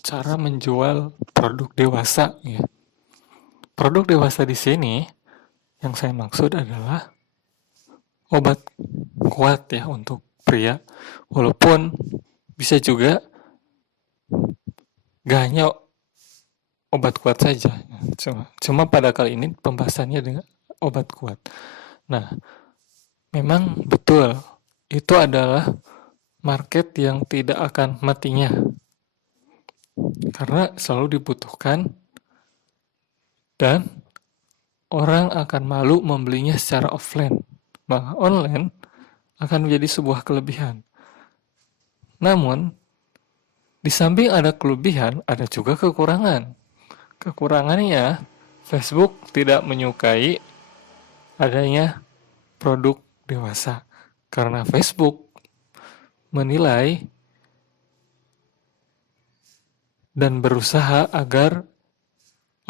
cara menjual produk dewasa ya. Produk dewasa di sini yang saya maksud adalah obat kuat ya untuk pria. Walaupun bisa juga gak hanya obat kuat saja. Cuma pada kali ini pembahasannya dengan obat kuat. Nah, memang betul itu adalah market yang tidak akan matinya karena selalu dibutuhkan dan orang akan malu membelinya secara offline. Maka online akan menjadi sebuah kelebihan. Namun, di samping ada kelebihan, ada juga kekurangan. Kekurangannya, Facebook tidak menyukai adanya produk dewasa. Karena Facebook menilai dan berusaha agar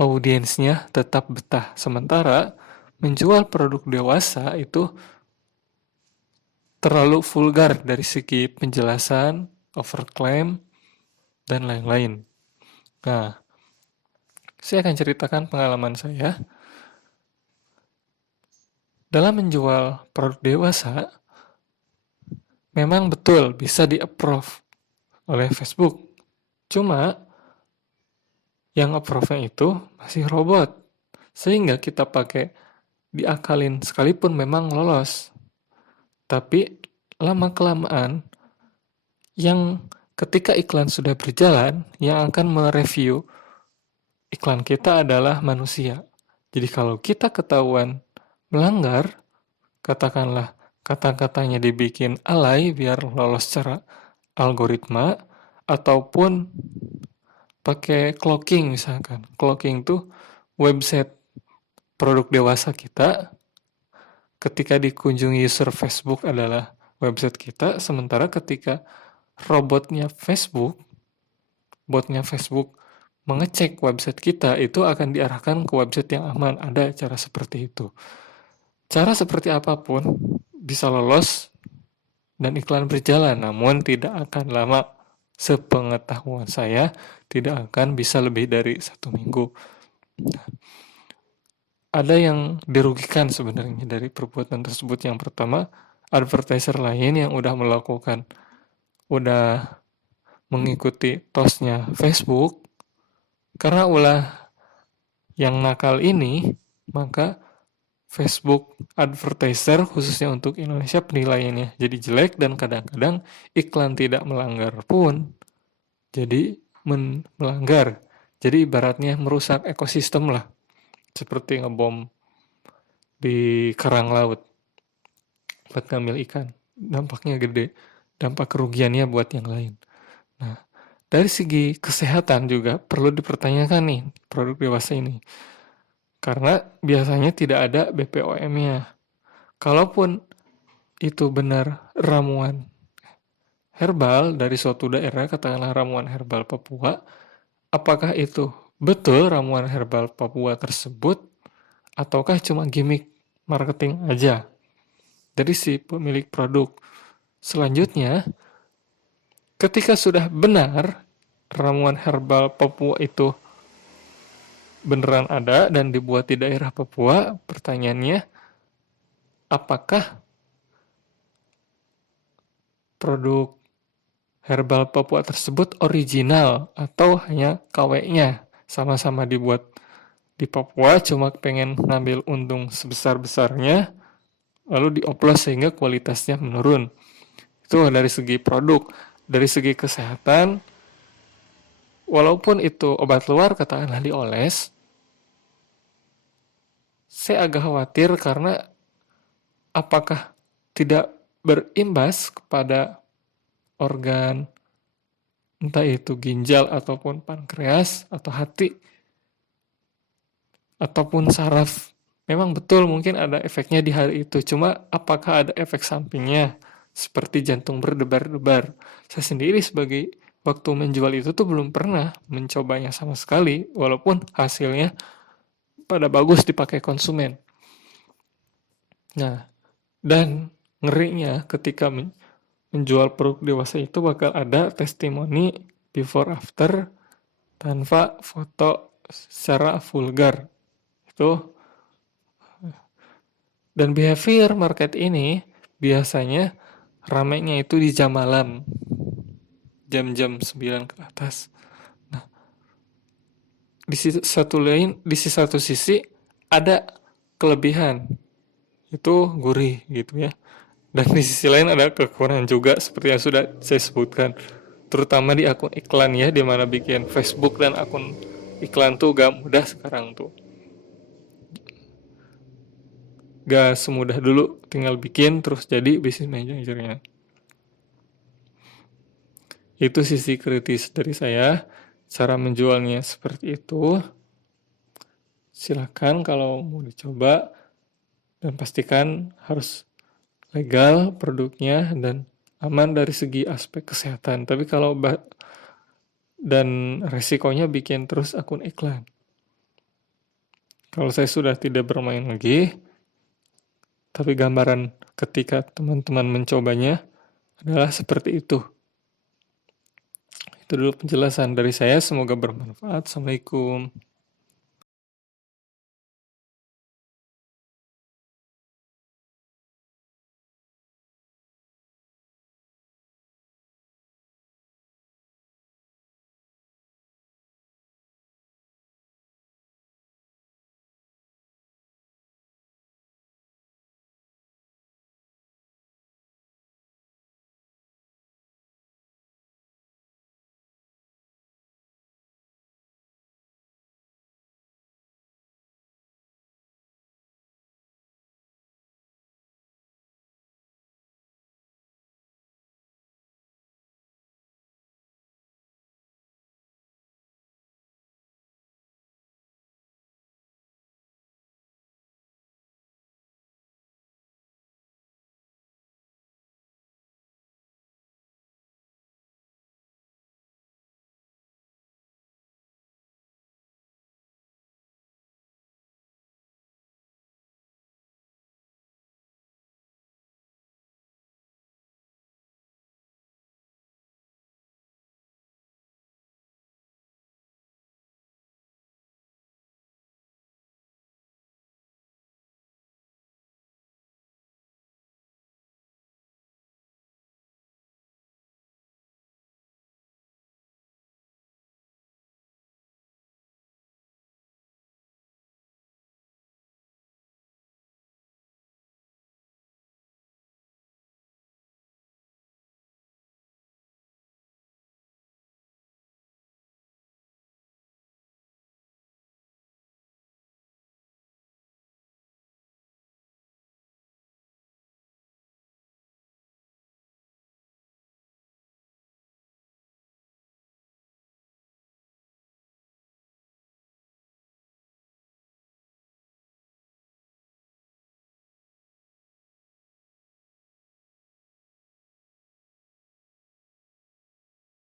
audiensnya tetap betah. Sementara menjual produk dewasa itu terlalu vulgar dari segi penjelasan, overclaim, dan lain-lain. Nah, saya akan ceritakan pengalaman saya. Dalam menjual produk dewasa, memang betul bisa di-approve oleh Facebook. Cuma, yang approve-nya itu masih robot. Sehingga kita pakai diakalin sekalipun memang lolos. Tapi, lama-kelamaan, yang ketika iklan sudah berjalan, yang akan mereview iklan kita adalah manusia. Jadi kalau kita ketahuan melanggar, katakanlah kata-katanya dibikin alay biar lolos secara algoritma, ataupun pakai cloaking misalkan. Cloaking tuh website produk dewasa kita, ketika dikunjungi user Facebook adalah website kita, sementara ketika botnya Facebook mengecek website kita, itu akan diarahkan ke website yang aman. Ada cara seperti itu. Cara seperti apapun bisa lolos dan iklan berjalan, namun tidak akan lama. Sepengetahuan saya, tidak akan bisa lebih dari 1 minggu. Ada yang dirugikan sebenarnya dari perbuatan tersebut. Yang pertama, advertiser lain yang udah mengikuti tosnya Facebook, karena ulah yang nakal ini, maka Facebook advertiser khususnya untuk Indonesia penilaiannya jadi jelek, dan kadang-kadang iklan tidak melanggar pun jadi melanggar. Jadi ibaratnya merusak ekosistem lah, seperti ngebom di karang laut buat ngambil ikan. Dampaknya gede, dampak kerugiannya buat yang lain. Nah, dari segi kesehatan juga perlu dipertanyakan nih produk dewasa ini. Karena biasanya tidak ada BPOM-nya. Kalaupun itu benar ramuan herbal dari suatu daerah, katakanlah ramuan herbal Papua, apakah itu betul ramuan herbal Papua tersebut, ataukah cuma gimmick marketing aja dari si pemilik produk? Selanjutnya, ketika sudah benar ramuan herbal Papua itu beneran ada dan dibuat di daerah Papua, pertanyaannya, apakah produk herbal Papua tersebut original atau hanya KW-nya? Sama-sama dibuat di Papua, cuma pengen ngambil untung sebesar-besarnya, lalu dioplos sehingga kualitasnya menurun. Itu dari segi produk. Dari segi kesehatan, walaupun itu obat luar, katakanlah dioles, saya agak khawatir karena apakah tidak berimbas kepada organ, entah itu ginjal ataupun pankreas atau hati ataupun saraf. Memang betul mungkin ada efeknya di hari itu, cuma apakah ada efek sampingnya seperti jantung berdebar-debar? Saya sendiri sebagai waktu menjual itu tuh belum pernah mencobanya sama sekali, walaupun hasilnya pada bagus dipakai konsumen. Nah, dan ngerinya ketika menjual produk dewasa itu bakal ada testimoni before after tanpa foto secara vulgar. Itu. Dan behavior market ini biasanya ramainya itu di jam malam, jam-jam 9 ke atas. Nah, di satu sisi ada kelebihan, itu gurih gitu ya. Dan di sisi lain ada kekurangan juga seperti yang sudah saya sebutkan. Terutama di akun iklan ya, di mana bikin Facebook dan akun iklan tuh gak mudah sekarang tuh. Gak semudah dulu tinggal bikin terus jadi bisnis manajernya. Itu sisi kritis dari saya. Cara menjualnya seperti itu. Silakan kalau mau dicoba. Dan pastikan harus legal produknya dan aman dari segi aspek kesehatan. Tapi kalau dan resikonya bikin terus akun iklan. Kalau saya sudah tidak bermain lagi, tapi gambaran ketika teman-teman mencobanya adalah seperti itu. Itu dulu penjelasan dari saya, semoga bermanfaat. Assalamualaikum.